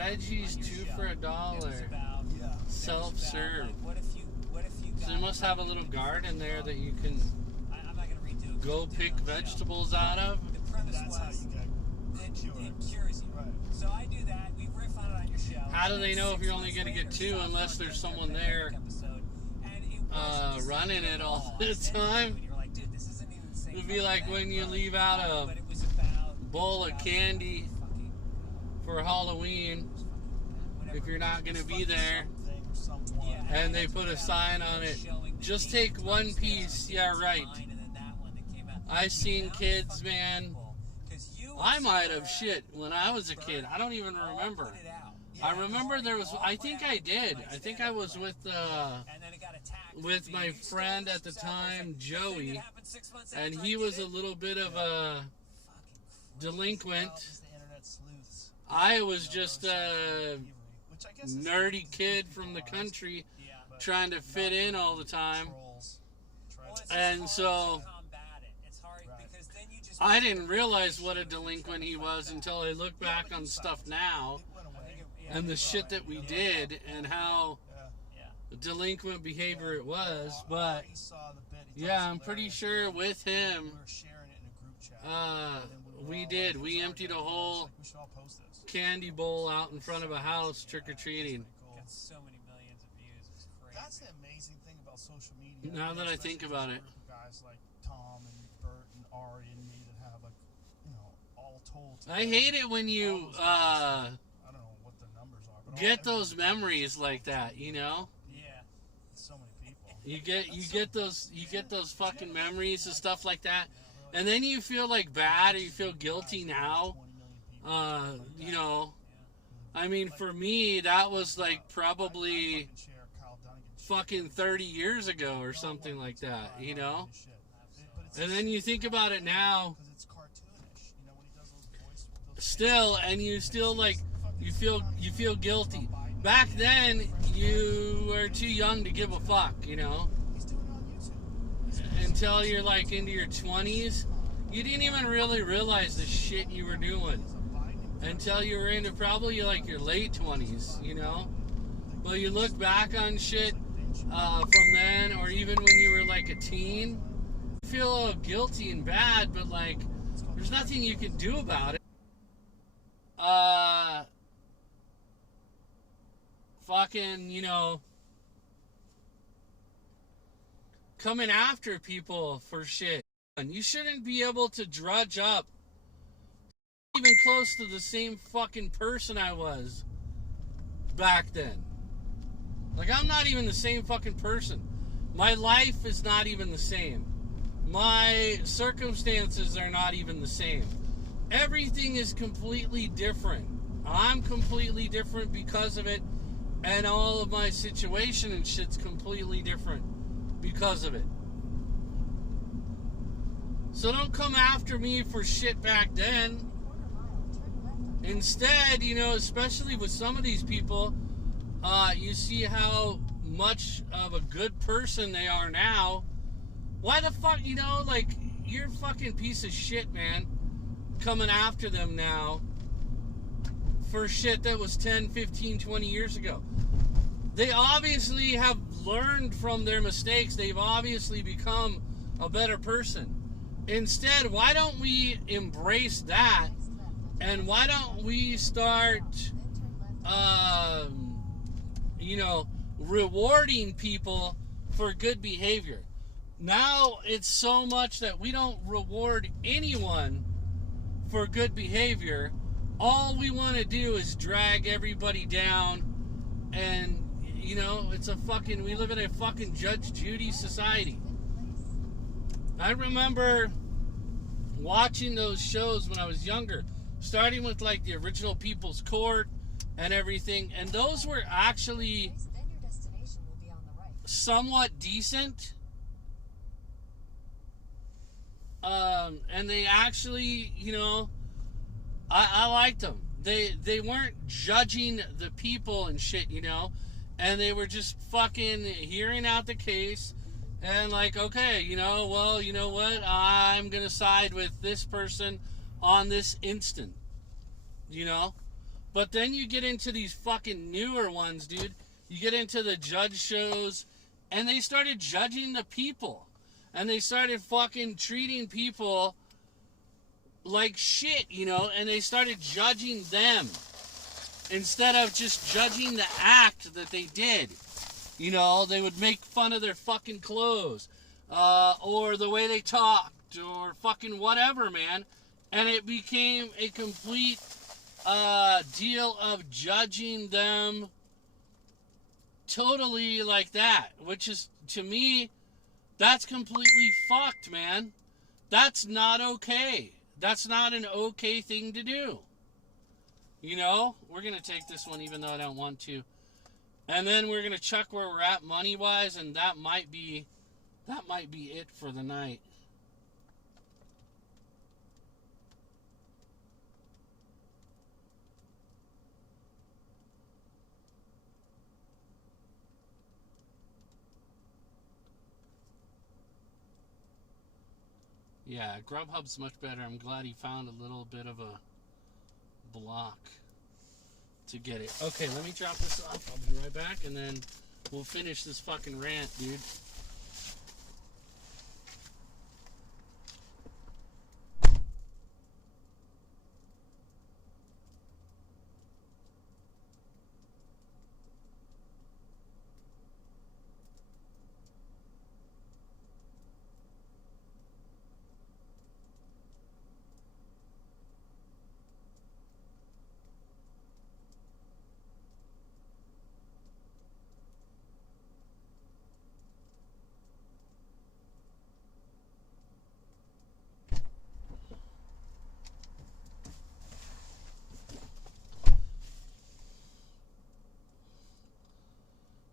Veggies, 2 for $1. Yeah. Self-serve. Like, what if you So they must have a little garden there that you can I'm not gonna redo it. go pick vegetables out of. The premise That's how was you get it cured. cures you. Right. So I do that. We riff on it on your show. How do they know if you're only going to get 2 unless there's someone there running it all the time? You're like, dude, this isn't even the same. It would be like when you leave out a But it was about bowl of candy fucking for Halloween if you're not going to be there, Something or someone. Yeah. and they put a sign on it, just take one piece. Yeah, right. I seen kids, man. I might have shit when I was a kid. I don't even remember. I remember there was, I think I did. I think I was with my friend at the time, Joey, and he was a little bit of a delinquent. Just the internet sleuths. I was just a Which I guess is nerdy kid from the country trying to fit in all the time. trolls. And so I didn't realize what a delinquent he was until I look back on stuff now It went away. and the shit that we did and how Yeah. delinquent behavior it was. But He saw the bit. He thought yeah, it was I'm pretty hilarious. sure with him, We were sharing it in a group chat. And then were we all did. like, We "This is emptied a our idea." whole It's like, we should all post this. candy bowl out in front of a house trick-or-treating. Cool. Got so many millions of views. It's crazy. That's the amazing thing about social media. Now that I especially think about this it. group of guys like Tom and Bert and Ari and me that have like, all told. I hate it when you I don't know what the numbers are, but get those memories like that, you know? Yeah. so many people. You get those fucking memories and stuff like that, and then you feel like bad or you feel guilty now. 20 million people. You know, I mean, for me that was like probably Fucking share Kyle Dunnigan shit. fucking 30 years ago or something like that, you know. Shit. But it's And then you think about it now, because it's cartoonish, when he does those voice. still, and you still like you feel guilty. Back then, you were too young to give a fuck, you know. He's doing it on YouTube. Until you're like into your 20s, you didn't even really realize the shit you were doing until you were into probably like your late 20s, you know. But you look back on shit from then, or even when you were like a teen, you feel all guilty and bad, but like there's nothing you can do about it. Fucking, coming after people for shit. And you shouldn't be able to drudge up even close to the same fucking person I was back then. Like, I'm not even the same fucking person. My life is not even the same. My circumstances are not even the same. Everything is completely different. I'm completely different because of it, and all of my situation and shit's completely different because of it. So don't come after me for shit back then. Instead, especially with some of these people, you see how much of a good person they are now. Why the fuck, you're a fucking piece of shit, man, coming after them now for shit that was 10, 15, 20 years ago. They obviously have learned from their mistakes. They've obviously become a better person. Instead, why don't we embrace that, and why don't we start, rewarding people for good behavior? Now it's so much that we don't reward anyone for good behavior. All we want to do is drag everybody down, and we live in a fucking Judge Judy society. I remember watching those shows when I was younger, starting with like the original People's Court and everything, and those were actually somewhat decent. And they actually, I liked them. They weren't judging the people and shit, and they were just fucking hearing out the case and like, okay, well, you know what? I'm going to side with this person on this instant, But then you get into these fucking newer ones, dude. You get into the judge shows, and they started judging the people. And they started fucking treating people like shit, you know, and they started judging them instead of just judging the act that they did. You know, they would make fun of their fucking clothes, or the way they talked, or fucking whatever, man. And it became a complete deal of judging them totally like that, which is, to me, that's completely fucked, man. That's not okay. That's not an okay thing to do. You know, we're going to take this one even though I don't want to. And then we're going to check where we're at money-wise, and that might be it for the night. Yeah, Grubhub's much better. I'm glad he found a little bit of a block to get it. Okay, let me drop this off. I'll be right back, and then we'll finish this fucking rant, dude.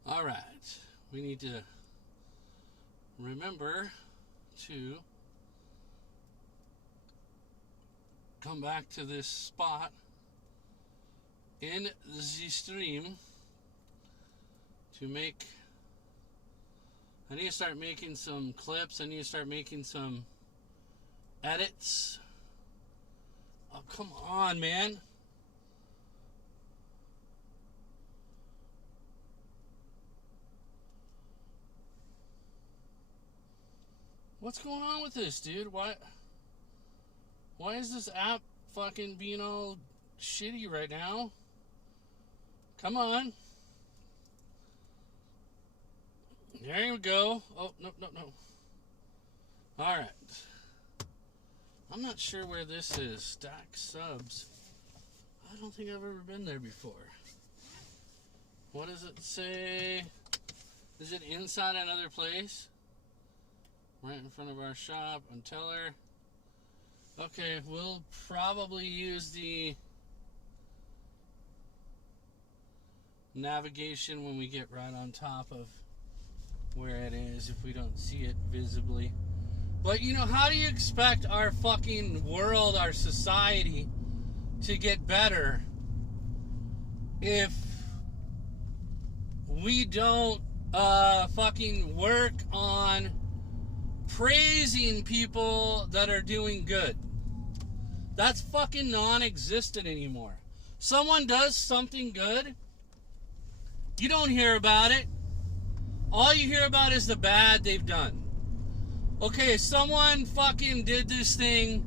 All right, we need to remember to come back to this spot in the stream to make. I need to start making some clips. I need to start making some edits. Oh, come on, man. What's going on with this, dude? Why is this app fucking being all shitty right now? Come on. There you go. Oh, no. Alright. I'm not sure where this is. Stack subs. I don't think I've ever been there before. What does it say? Is it inside another place? Right in front of our shop on Teller. Okay, we'll probably use the navigation when we get right on top of where it is, if we don't see it visibly. But, you know, how do you expect our fucking world, our society, to get better if we don't fucking work on praising people that are doing good? That's fucking non-existent anymore. Someone does something good, you don't hear about it. All you hear about is the bad they've done. Okay, someone fucking did this thing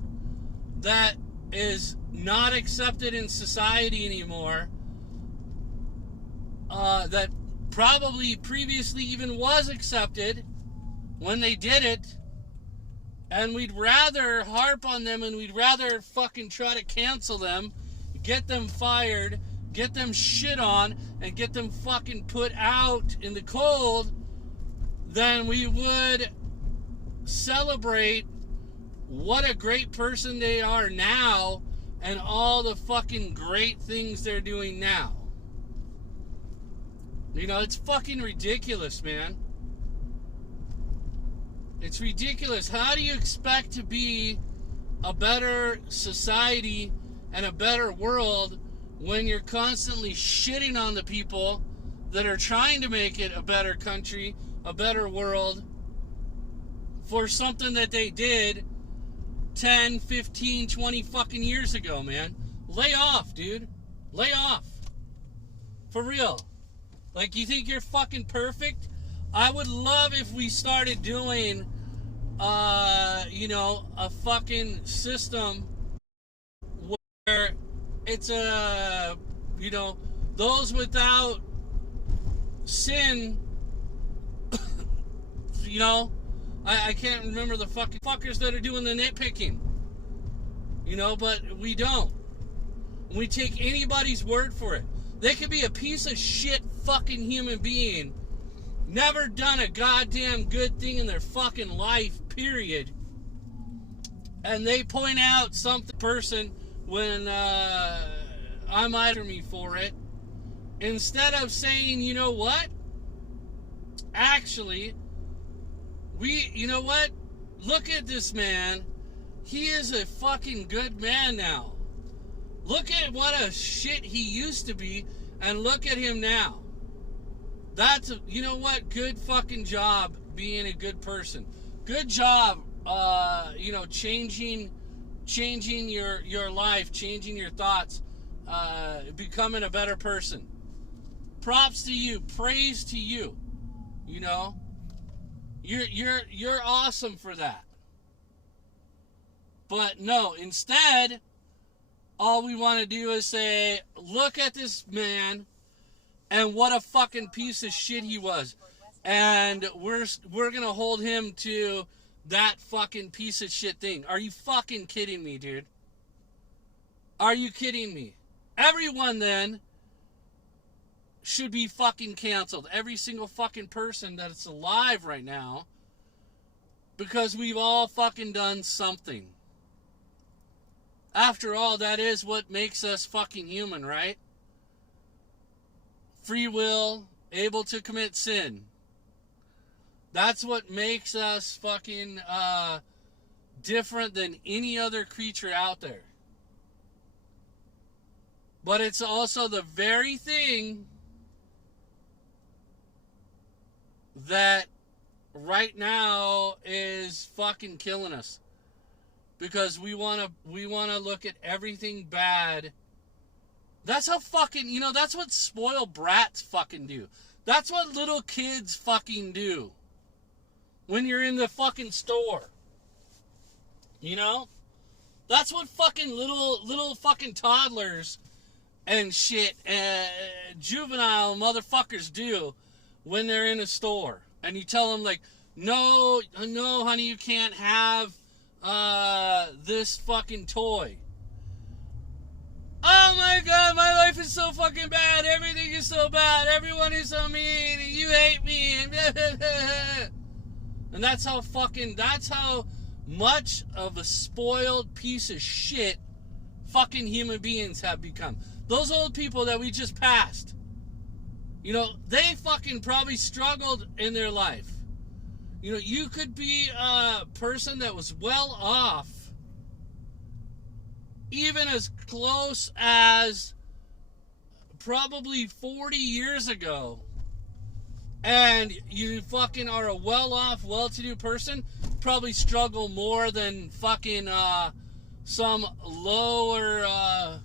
that is not accepted in society anymore, that probably previously even was accepted when they did it, and we'd rather harp on them, and we'd rather fucking try to cancel them, get them fired, get them shit on, and get them fucking put out in the cold, than we would celebrate what a great person they are now and all the fucking great things they're doing now. You know, it's fucking ridiculous, man. It's ridiculous. How do you expect to be a better society and a better world when you're constantly shitting on the people that are trying to make it a better country, a better world, for something that they did 10, 15, 20 fucking years ago, man? Lay off, dude. Lay off. For real. Like, you think you're fucking perfect? I would love if we started doing, a fucking system where it's those without sin, I can't remember the fucking fuckers that are doing the nitpicking, but we don't. We take anybody's word for it. They could be a piece of shit fucking human being, never done a goddamn good thing in their fucking life, period. And they point out something person when I'm after me for it. Instead of saying, you know what? Actually, look at this man. He is a fucking good man now. Look at what a shit he used to be, and look at him now. That's good fucking job being a good person. Good job, changing your life, changing your thoughts, becoming a better person. Props to you, praise to you. You're awesome for that. But no, instead, all we want to do is say, look at this man and what a fucking piece of shit he was. And we're going to hold him to that fucking piece of shit thing. Are you fucking kidding me, dude? Are you kidding me? Everyone then should be fucking canceled. Every single fucking person that's alive right now. Because we've all fucking done something. After all, that is what makes us fucking human, right? Free will, able to commit sin. That's what makes us fucking different than any other creature out there. But it's also the very thing that right now is fucking killing us. Because we want to look at everything bad. That's how fucking, that's what spoiled brats fucking do. That's what little kids fucking do. When you're in the fucking store. That's what fucking little fucking toddlers and shit, juvenile motherfuckers do when they're in a store. And you tell them, like, no, honey, you can't have this fucking toy. Oh my god, my life is so fucking bad. Everything is so bad. Everyone is so mean. And you hate me. And that's how much of a spoiled piece of shit fucking human beings have become. Those old people that we just passed. They fucking probably struggled in their life. You could be a person that was well off, even as close as probably 40 years ago, and you fucking are a well-off, well-to-do person, probably struggle more than fucking some lower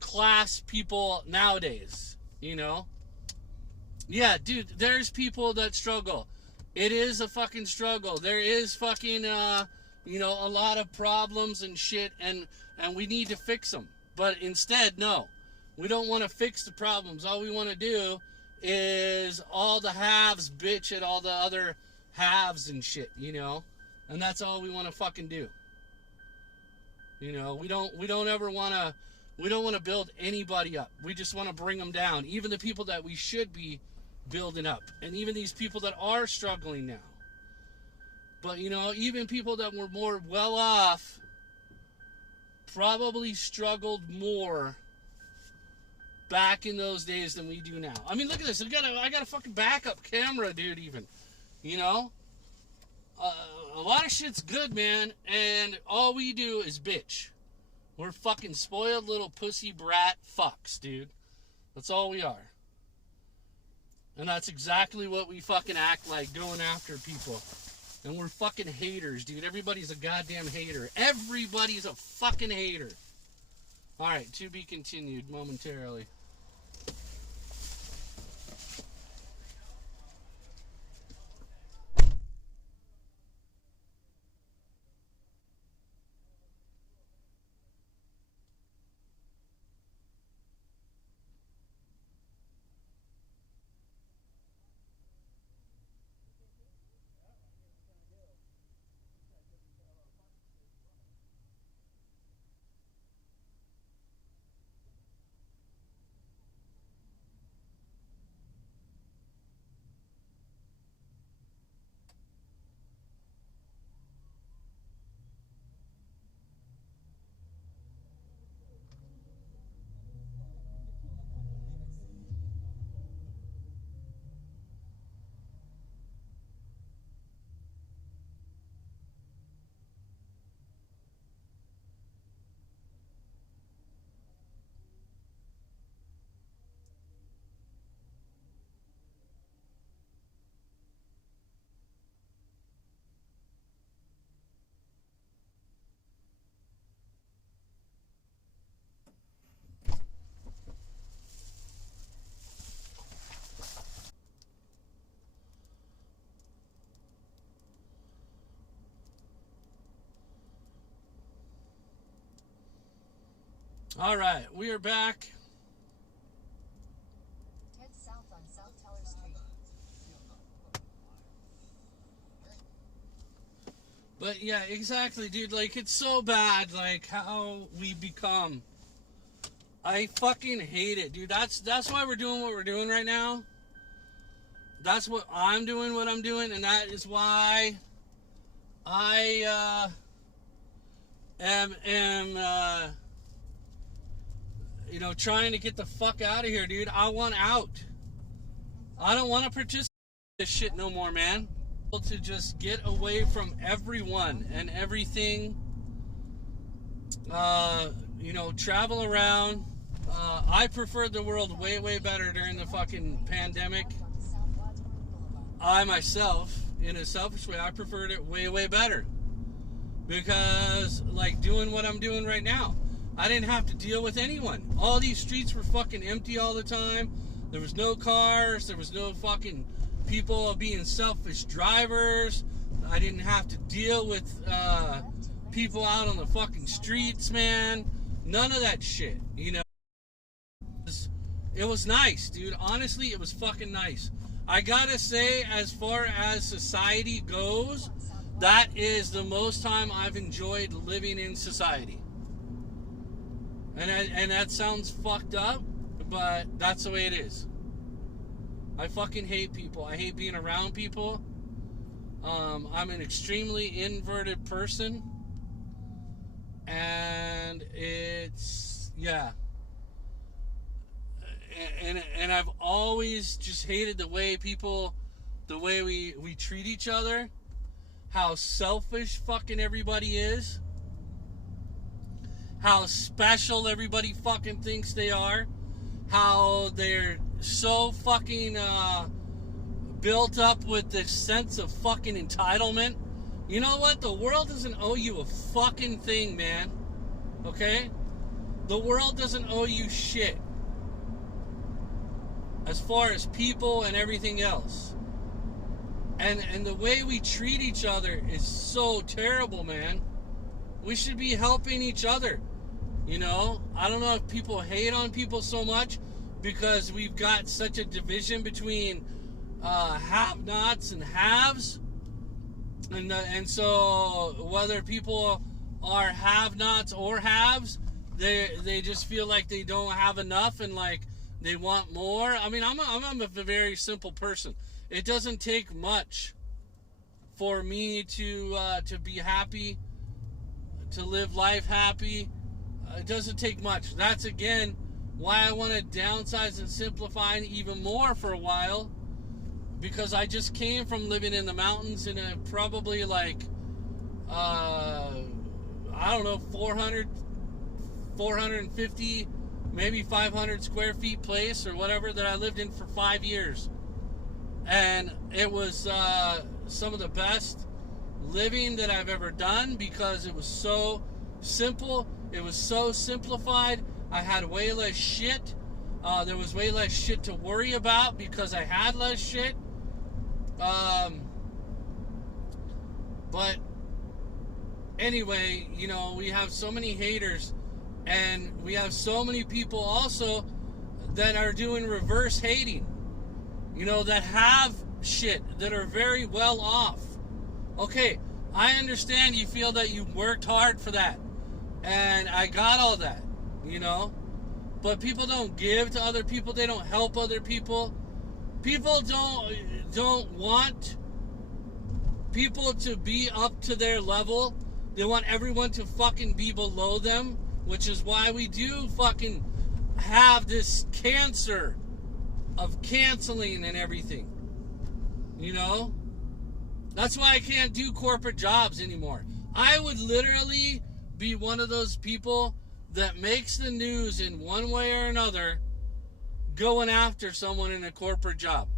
class people nowadays, Yeah, dude, there's people that struggle. It is a fucking struggle. There is fucking, a lot of problems and shit, and we need to fix them. But instead, no. We don't want to fix the problems. All we want to do is all the haves bitch at all the other haves and shit, And that's all we want to fucking do. We don't ever want to, we don't want to build anybody up. We just want to bring them down. Even the people that we should be building up, and even these people that are struggling now. But even people that were more well off probably struggled more back in those days than we do now. I mean, look at this. I got a fucking backup camera, dude. Even a lot of shit's good, man, and all we do is bitch. We're fucking spoiled little pussy brat fucks, dude. That's all we are. And that's exactly what we fucking act like, going after people. And we're fucking haters, dude. Everybody's a goddamn hater. Everybody's a fucking hater. All right, to be continued momentarily. All right, we are back. Head south on South Teller Street. But yeah, exactly, dude. Like, it's so bad, like, how we become. I fucking hate it, dude. That's why we're doing what we're doing right now. That's what I'm doing, and that is why I am trying to get the fuck out of here, dude. I want out. I don't want to participate in this shit no more, man. To just get away from everyone and everything. Travel around. I preferred the world way, way better during the fucking pandemic. I myself, in a selfish way, I preferred it way, way better. Because, like, doing what I'm doing right now, I didn't have to deal with anyone. All these streets were fucking empty all the time. There was no cars. There was no fucking people being selfish drivers. I didn't have to deal with people out on the fucking streets, man. None of that shit, you know. It was nice, dude. Honestly, it was fucking nice. I gotta say, as far as society goes, that is the most time I've enjoyed living in society. And that sounds fucked up, but that's the way it is. I fucking hate people. I hate being around people. I'm an extremely inverted person. And it's, yeah. And I've always just hated the way we treat each other. How selfish fucking everybody is. How special everybody fucking thinks they are. How they're so fucking built up with this sense of fucking entitlement. You know what? The world doesn't owe you a fucking thing, man. Okay? The world doesn't owe you shit. As far as people and everything else. And the way we treat each other is so terrible, man. We should be helping each other. You know? I don't know if people hate on people so much because we've got such a division between have-nots and haves. And so whether people are have-nots or haves, they just feel like they don't have enough and like they want more. I mean, I'm a very simple person. It doesn't take much for me to be happy, to live life happy. It doesn't take much. That's, again, why I want to downsize and simplify even more for a while. Because I just came from living in the mountains in a probably like, I don't know, 450, maybe 500 square feet place or whatever that I lived in for 5 years. And it was some of the best living that I've ever done because it was so simple. It was so simplified. I had way less shit. There was way less shit to worry about because I had less shit. But anyway, you know, we have so many haters, and we have so many people also that are doing reverse hating, you know, that have shit, that are very well off. Okay, I understand you feel that you worked hard for that, and I got all that, you know, but people don't give to other people. They don't help other people. People don't want people to be up to their level. They want everyone to fucking be below them, which is why we do fucking have this cancer of canceling and everything. You know? That's why I can't do corporate jobs anymore. I would literally be one of those people that makes the news in one way or another going after someone in a corporate job.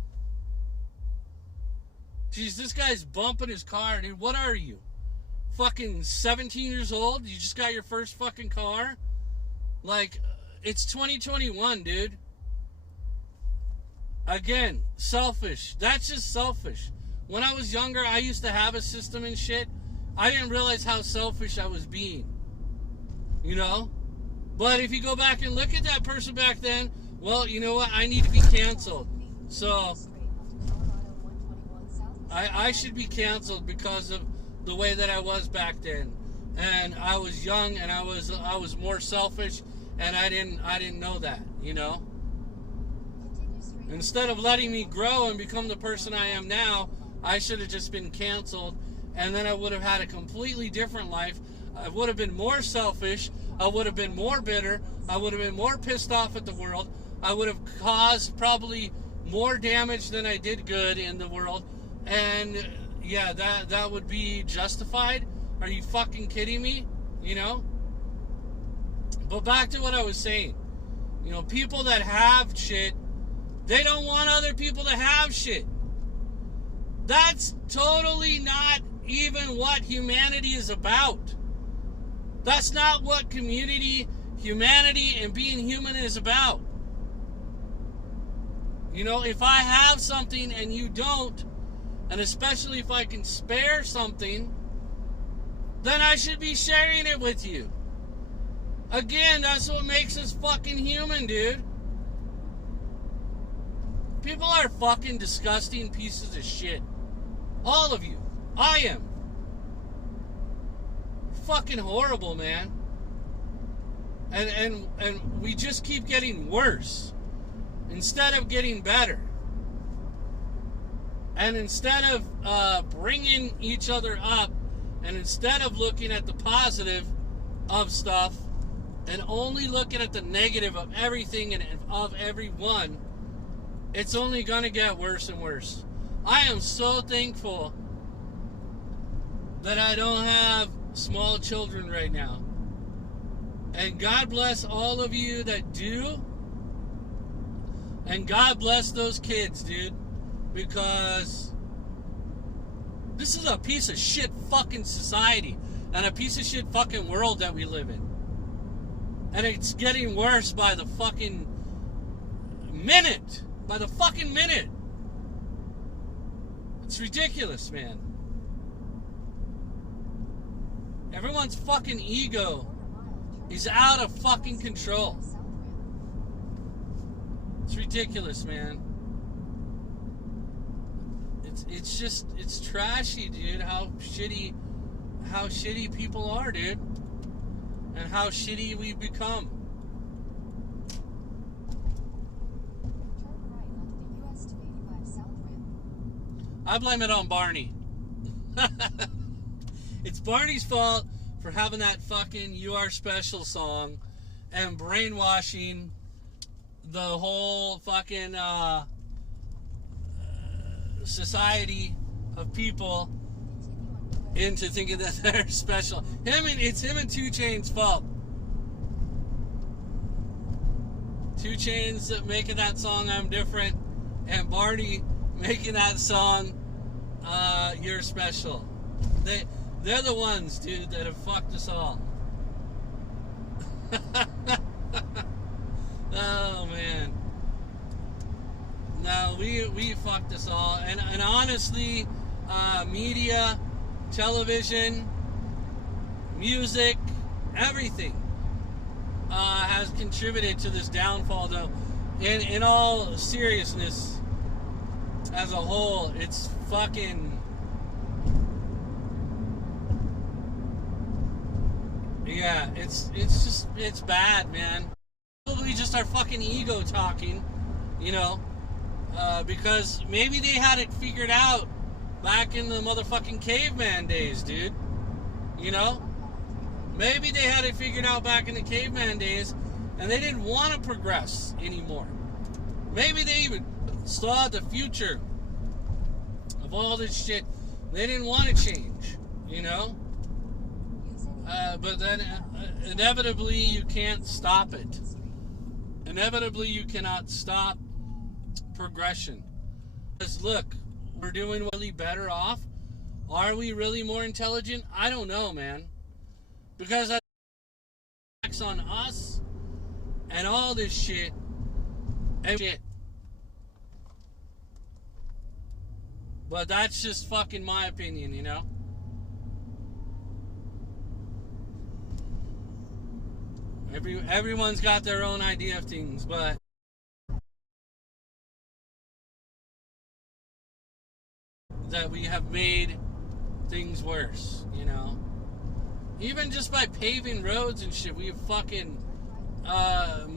Jeez, this guy's bumping his car, dude. What are you? Fucking 17 years old? You just got your first fucking car? Like, it's 2021, dude. Again, selfish. That's just selfish. When I was younger, I used to have a system and shit. I didn't realize how selfish I was being. You know? But if you go back and look at that person back then, well, you know what? I need to be canceled. So I should be canceled because of the way that I was back then. And I was young, and I was more selfish, and I didn't know that, you know? Instead of letting me grow and become the person I am now, I should have just been canceled, and then I would have had a completely different life. I would have been more selfish. I would have been more bitter. I would have been more pissed off at the world. I would have caused probably more damage than I did good in the world. And yeah, that would be justified. Are you fucking kidding me? You know? But back to what I was saying. You know, people that have shit, they don't want other people to have shit. That's totally not even what humanity is about. That's not what humanity, and being human is about. You know, if I have something and you don't, and especially if I can spare something, then I should be sharing it with you. Again, that's what makes us fucking human, dude. People are fucking disgusting pieces of shit. All of you. I am. Fucking horrible, man. And we just keep getting worse instead of getting better. And instead of bringing each other up, and instead of looking at the positive of stuff and only looking at the negative of everything and of everyone, it's only going to get worse and worse. I am so thankful that I don't have small children right now. And God bless all of you that do. And God bless those kids, dude. Because this is a piece of shit fucking society and a piece of shit fucking world that we live in. And it's getting worse by the fucking minute. By the fucking minute. It's ridiculous, man. Everyone's fucking ego is out of fucking control. It's ridiculous, man. It's just, it's trashy, dude, how shitty people are, dude. And how shitty we've become. I blame it on Barney. It's Barney's fault for having that fucking You Are Special song and brainwashing the whole fucking society of people into thinking that they're special. It's him and 2 Chainz's fault. 2 Chainz making that song I'm Different, and Barney making that song You're Special. They're the ones, dude, that have fucked us all. we fucked us all, and honestly, media, television, music, everything has contributed to this downfall. Though, in all seriousness, as a whole, it's fucking. Yeah, it's bad, man. Probably just our fucking ego talking, you know, because maybe they had it figured out back in the motherfucking caveman days, dude. You know, maybe they had it figured out back in the caveman days, and they didn't want to progress anymore. Maybe they even saw the future of all this shit. They didn't want to change, you know. But then inevitably you can't stop it. Inevitably you cannot stop progression. Because look, we're doing really better off. Are we really more intelligent? I don't know, man. Because that's on us and all this shit. And shit. But that's just fucking my opinion, you know? Everyone's got their own idea of things, but that we have made things worse, you know. Even just by paving roads and shit, we've fucking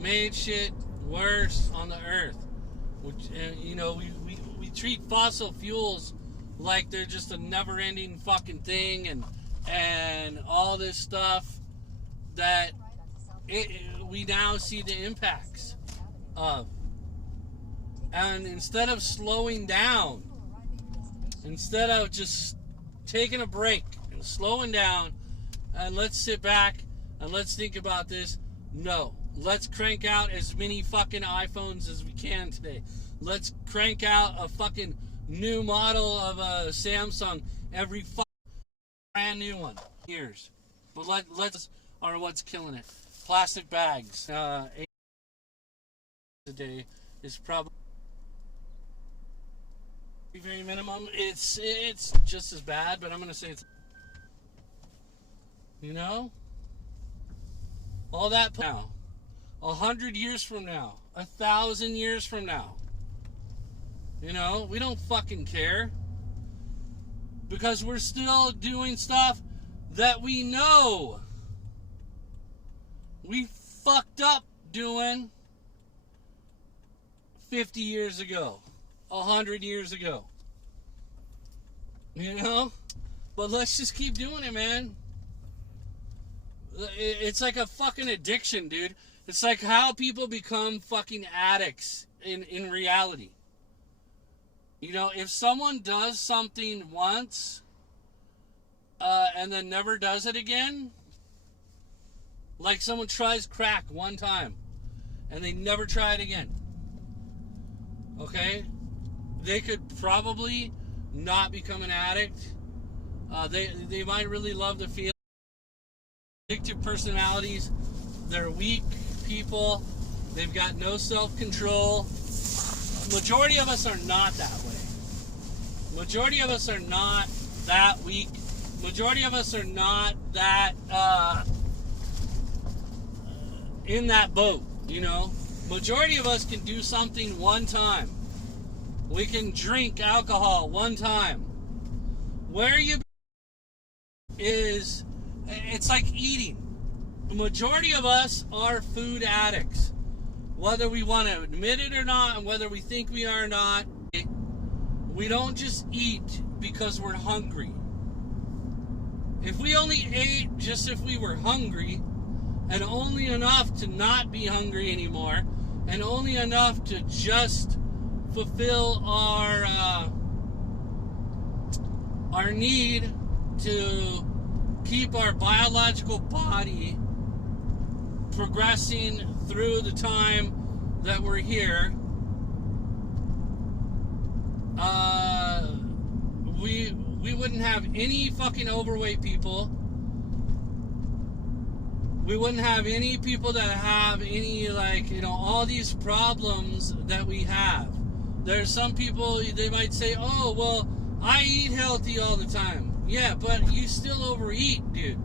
made shit worse on the earth. Which, you know, we treat fossil fuels like they're just a never-ending fucking thing, and all this stuff that we now see the impacts of. And instead of slowing down, instead of just taking a break and slowing down, and let's sit back and let's think about this, no. Let's crank out as many fucking iPhones as we can today. Let's crank out a fucking new model of a Samsung every fucking brand new one. Years. But let's are what's killing it. Plastic bags. Today is probably very minimum. It's just as bad, but I'm gonna say it's, you know, all that now. 100 years from now, 1,000 years from now, you know, we don't fucking care, because we're still doing stuff that we know we fucked up doing 50 years ago, 100 years ago, you know. But let's just keep doing it, man. It's like a fucking addiction, dude. It's like how people become fucking addicts in reality. You know, if someone does something once and then never does it again, like someone tries crack one time and they never try it again, okay, they could probably not become an addict. They might really love the feel. Addictive personalities, they're weak people, they've got no self-control. Majority of us are not that way. Majority of us are not that weak. Majority of us are not that in that boat, you know. Majority of us can do something one time. We can drink alcohol one time. Where you is, it's like eating. The majority of us are food addicts. Whether we want to admit it or not, and whether we think we are or not, we don't just eat because we're hungry. If we only ate just if we were hungry, and only enough to not be hungry anymore, and only enough to just fulfill our need to keep our biological body progressing through the time that we're here, we wouldn't have any fucking overweight people. We wouldn't have any people that have any, like, you know, all these problems that we have. There's some people, they might say, oh, well, I eat healthy all the time. Yeah, but you still overeat, dude.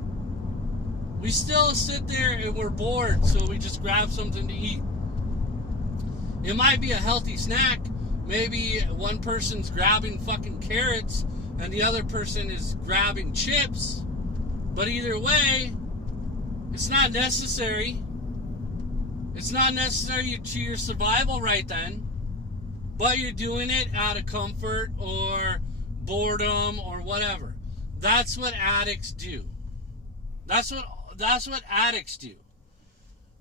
We still sit there and we're bored, so we just grab something to eat. It might be a healthy snack. Maybe one person's grabbing fucking carrots and the other person is grabbing chips. But either way, it's not necessary. It's not necessary to your survival right then. But you're doing it out of comfort or boredom or whatever. That's what addicts do. That's what addicts do.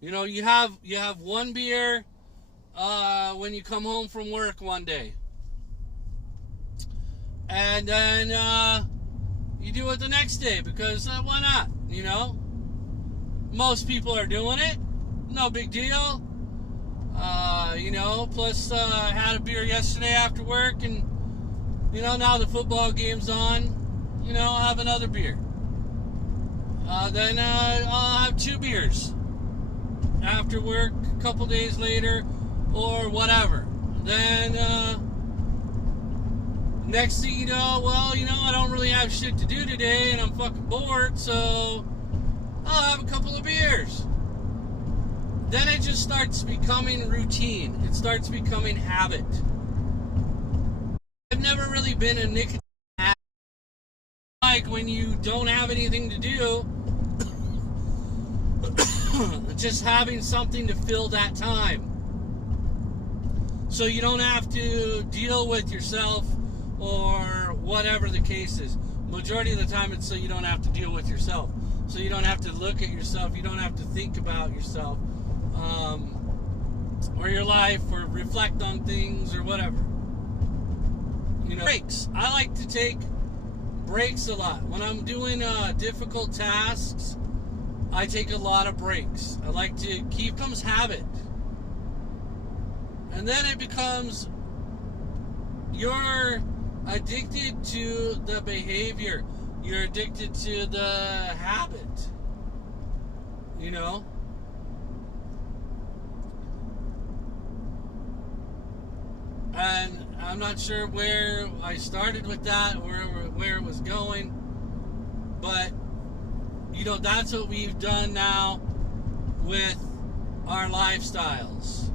You know, you have one beer when you come home from work one day. And then you do it the next day because why not? You know? Most people are doing it. No big deal. You know, plus I had a beer yesterday after work, and you know, now the football game's on, you know, I'll have another beer. Then I'll have 2 beers after work a couple days later or whatever. Then next thing you know, well, you know, I don't really have shit to do today and I'm fucking bored, so I'll have a couple of beers. Then it just starts becoming routine. It starts becoming habit. I've never really been a nicotine addict. Like when you don't have anything to do, just having something to fill that time. So you don't have to deal with yourself or whatever the case is. Majority of the time it's so you don't have to deal with yourself. So you don't have to look at yourself. You don't have to think about yourself. Or your life, or reflect on things, or whatever. You know, breaks. I like to take breaks a lot. When I'm doing difficult tasks, I take a lot of breaks. I like to keep becomes habit. And then it becomes you're addicted to the behavior. You're addicted to the habit. You know? And I'm not sure where I started with that, or where it was going. But, you know, that's what we've done now with our lifestyles.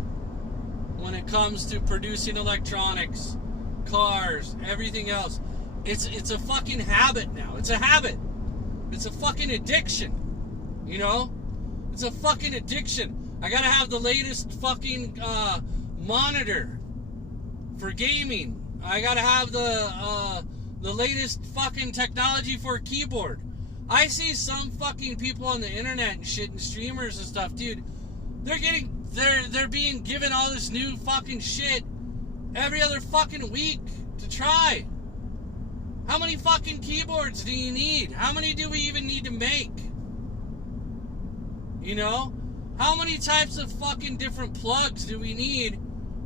When it comes to producing electronics, cars, everything else. It's a fucking habit now. It's a habit. It's a fucking addiction. You know? It's a fucking addiction. I gotta have the latest fucking monitor for gaming. I gotta have the latest fucking technology for a keyboard. I see some fucking people on the internet and shit and streamers and stuff, dude. They're being given all this new fucking shit every other fucking week to try. How many fucking keyboards do you need? How many do we even need to make? You know? How many types of fucking different plugs do we need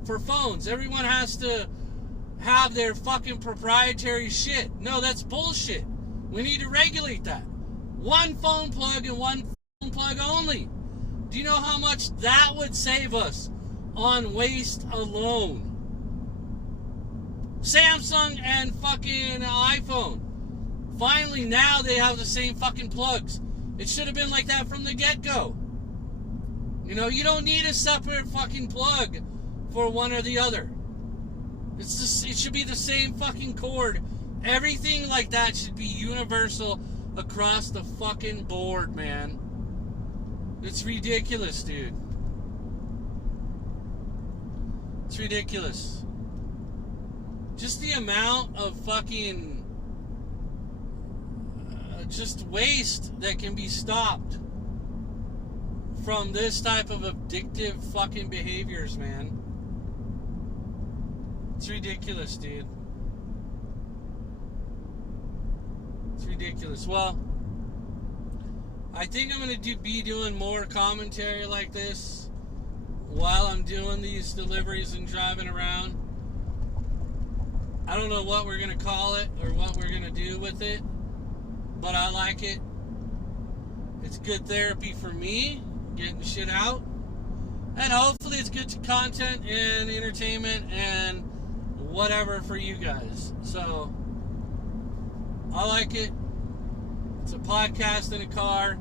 for phones? Everyone has to have their fucking proprietary shit. No, that's bullshit. We need to regulate that. One phone plug and one phone plug only. Do you know how much that would save us on waste alone? Samsung and fucking iPhone. Finally, now they have the same fucking plugs. It should have been like that from the get-go. You know, you don't need a separate fucking plug for one or the other. It should be the same fucking cord. Everything like that should be universal across the fucking board, man. It's ridiculous, dude. It's ridiculous. Just the amount of fucking just waste that can be stopped from this type of addictive fucking behaviors, man. It's ridiculous, dude. It's ridiculous. Well, I think I'm going to be doing more commentary like this while I'm doing these deliveries and driving around. I don't know what we're going to call it or what we're going to do with it, but I like it. It's good therapy for me, getting shit out. And hopefully it's good content and entertainment and whatever for you guys. So I like it. It's a podcast in a car.